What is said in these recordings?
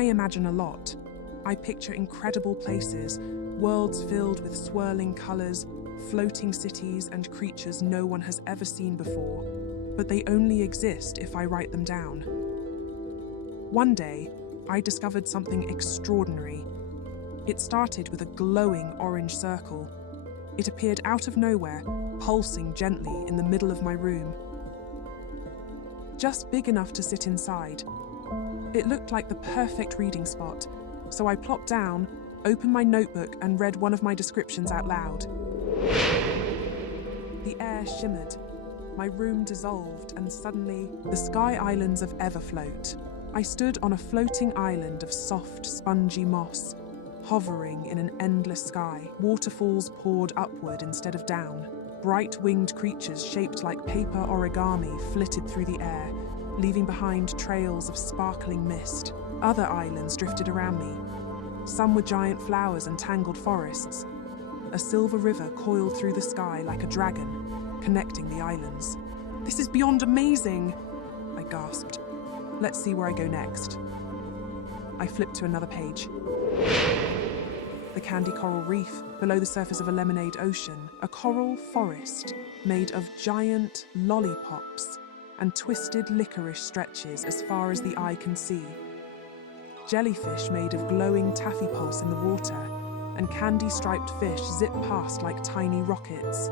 I imagine a lot. I picture incredible places, worlds filled with swirling colors, floating cities and creatures no one has ever seen before, but they only exist if I write them down. One day, I discovered something extraordinary. It started with a glowing orange circle. It appeared out of nowhere, pulsing gently in the middle of my room. Just big enough to sit inside. It looked like the perfect reading spot, so I plopped down, opened my notebook and read one of my descriptions out loud. The air shimmered, my room dissolved, and suddenly, the sky islands of Everfloat. I stood on a floating island of soft, spongy moss, hovering in an endless sky. Waterfalls poured upward instead of down. Bright-winged creatures shaped like paper origami flitted through the air, leaving behind trails of sparkling mist. Other islands drifted around me. Some were giant flowers and tangled forests. A silver river coiled through the sky like a dragon, connecting the islands. "This is beyond amazing!" I gasped. "Let's see where I go next." I flipped to another page. The candy coral reef below the surface of a lemonade ocean, a coral forest made of giant lollipops and twisted licorice stretches as far as the eye can see. Jellyfish made of glowing taffy pulse in the water, and candy-striped fish zip past like tiny rockets.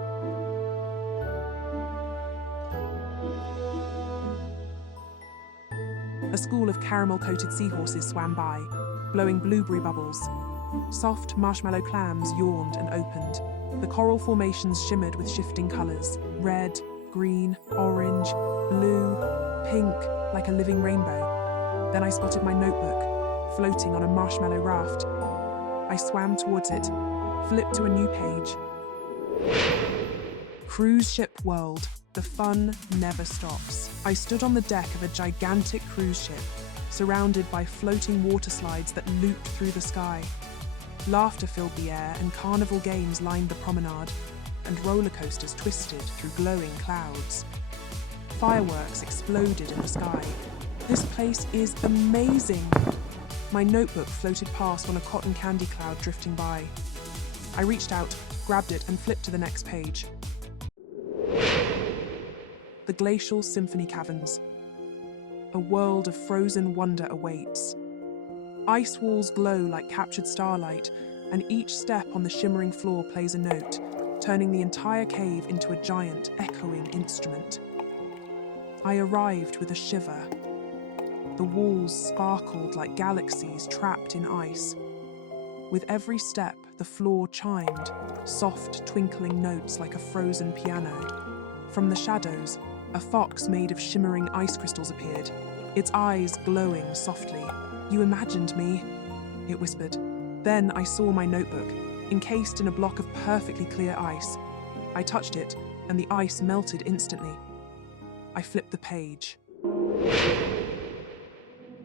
A school of caramel-coated seahorses swam by, blowing blueberry bubbles. Soft marshmallow clams yawned and opened. The coral formations shimmered with shifting colors: red, green, orange, blue, pink, like a living rainbow. Then I spotted my notebook, floating on a marshmallow raft. I swam towards it, flipped to a new page. Cruise ship world. The fun never stops. I stood on the deck of a gigantic cruise ship, surrounded by floating water slides that looped through the sky. Laughter filled the air and carnival games lined the promenade, and roller coasters twisted through glowing clouds. Fireworks exploded in the sky. This place is amazing! My notebook floated past on a cotton candy cloud drifting by. I reached out, grabbed it, and flipped to the next page. The Glacial Symphony Caverns. A world of frozen wonder awaits. Ice walls glow like captured starlight, and each step on the shimmering floor plays a note, turning the entire cave into a giant, echoing instrument. I arrived with a shiver. The walls sparkled like galaxies trapped in ice. With every step, the floor chimed, soft, twinkling notes like a frozen piano. From the shadows, a fox made of shimmering ice crystals appeared, its eyes glowing softly. "You imagined me," it whispered. Then I saw my notebook, encased in a block of perfectly clear ice. I touched it, and the ice melted instantly. I flipped the page.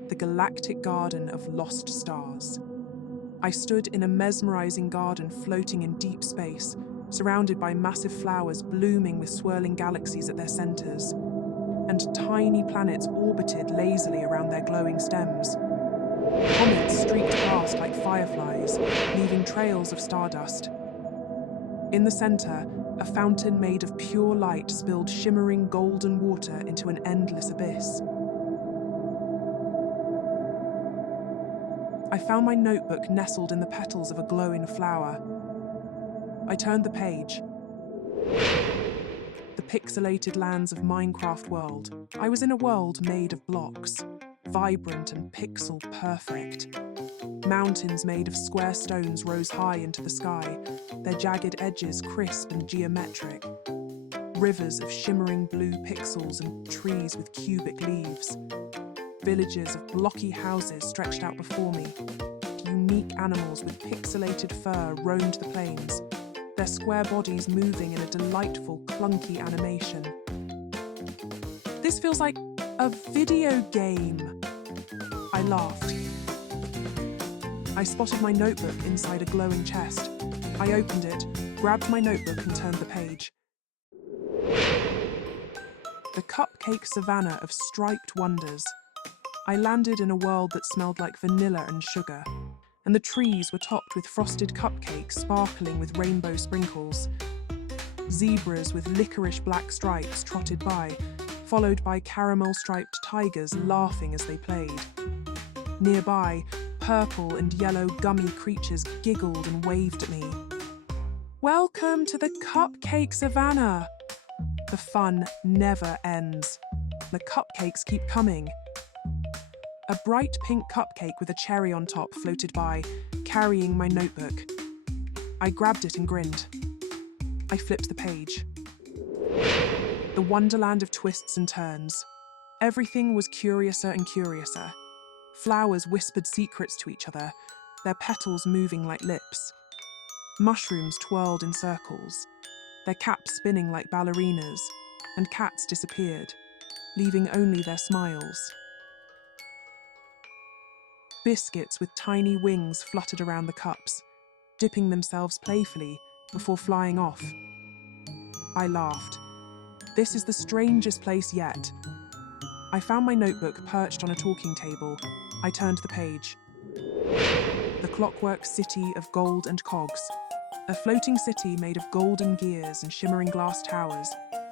The Galactic Garden of Lost Stars. I stood in a mesmerizing garden floating in deep space, surrounded by massive flowers blooming with swirling galaxies at their centers, and tiny planets orbited lazily around their glowing stems. Comets streaked past like fireflies, leaving trails of stardust. In the center, a fountain made of pure light spilled shimmering golden water into an endless abyss. I found my notebook nestled in the petals of a glowing flower. I turned the page. The pixelated lands of Minecraft world. I was in a world made of blocks, vibrant and pixel perfect. Mountains made of square stones rose high into the sky, their jagged edges crisp and geometric. Rivers of shimmering blue pixels and trees with cubic leaves. Villages of blocky houses stretched out before me. Unique animals with pixelated fur roamed the plains, their square bodies moving in a delightful, clunky animation. "This feels like a video game," I laughed. I spotted my notebook inside a glowing chest. I opened it, grabbed my notebook and turned the page. The cupcake savannah of striped wonders. I landed in a world that smelled like vanilla and sugar, and the trees were topped with frosted cupcakes sparkling with rainbow sprinkles. Zebras with licorice black stripes trotted by, followed by caramel-striped tigers laughing as they played. Nearby, purple and yellow gummy creatures giggled and waved at me. Welcome to the Cupcake Savannah! The fun never ends. The cupcakes keep coming. A bright pink cupcake with a cherry on top floated by, carrying my notebook. I grabbed it and grinned. I flipped the page. The wonderland of twists and turns. Everything was curiouser and curiouser. Flowers whispered secrets to each other, their petals moving like lips. Mushrooms twirled in circles, their caps spinning like ballerinas, and cats disappeared, leaving only their smiles. Biscuits with tiny wings fluttered around the cups, dipping themselves playfully before flying off. I laughed. This is the strangest place yet. I found my notebook perched on a talking table. I turned the page. The clockwork city of gold and cogs. A floating city made of golden gears and shimmering glass towers,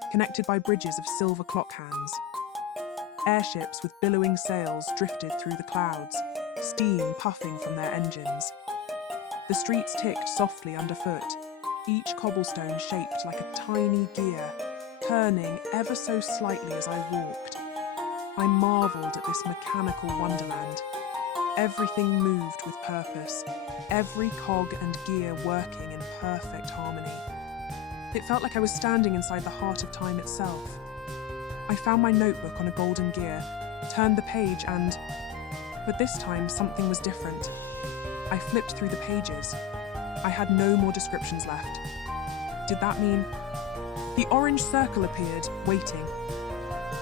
connected by bridges of silver clock hands. Airships with billowing sails drifted through the clouds, steam puffing from their engines. The streets ticked softly underfoot, each cobblestone shaped like a tiny gear, turning ever so slightly as I walked. I marveled at this mechanical wonderland. Everything moved with purpose, every cog and gear working in perfect harmony. It felt like I was standing inside the heart of time itself. I found my notebook on a golden gear, turned the page and... But this time, something was different. I flipped through the pages. I had no more descriptions left. Did that mean... The orange circle appeared, waiting.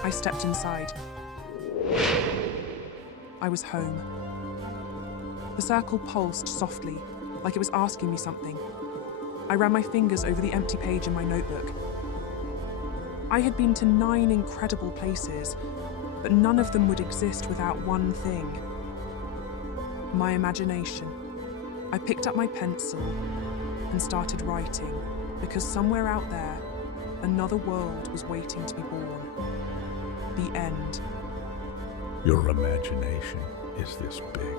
I stepped inside. I was home. The circle pulsed softly, like it was asking me something. I ran my fingers over the empty page in my notebook. I had been to 9 incredible places, but none of them would exist without one thing. My imagination. I picked up my pencil and started writing, because somewhere out there, another world was waiting to be born. The end. Your imagination is this big.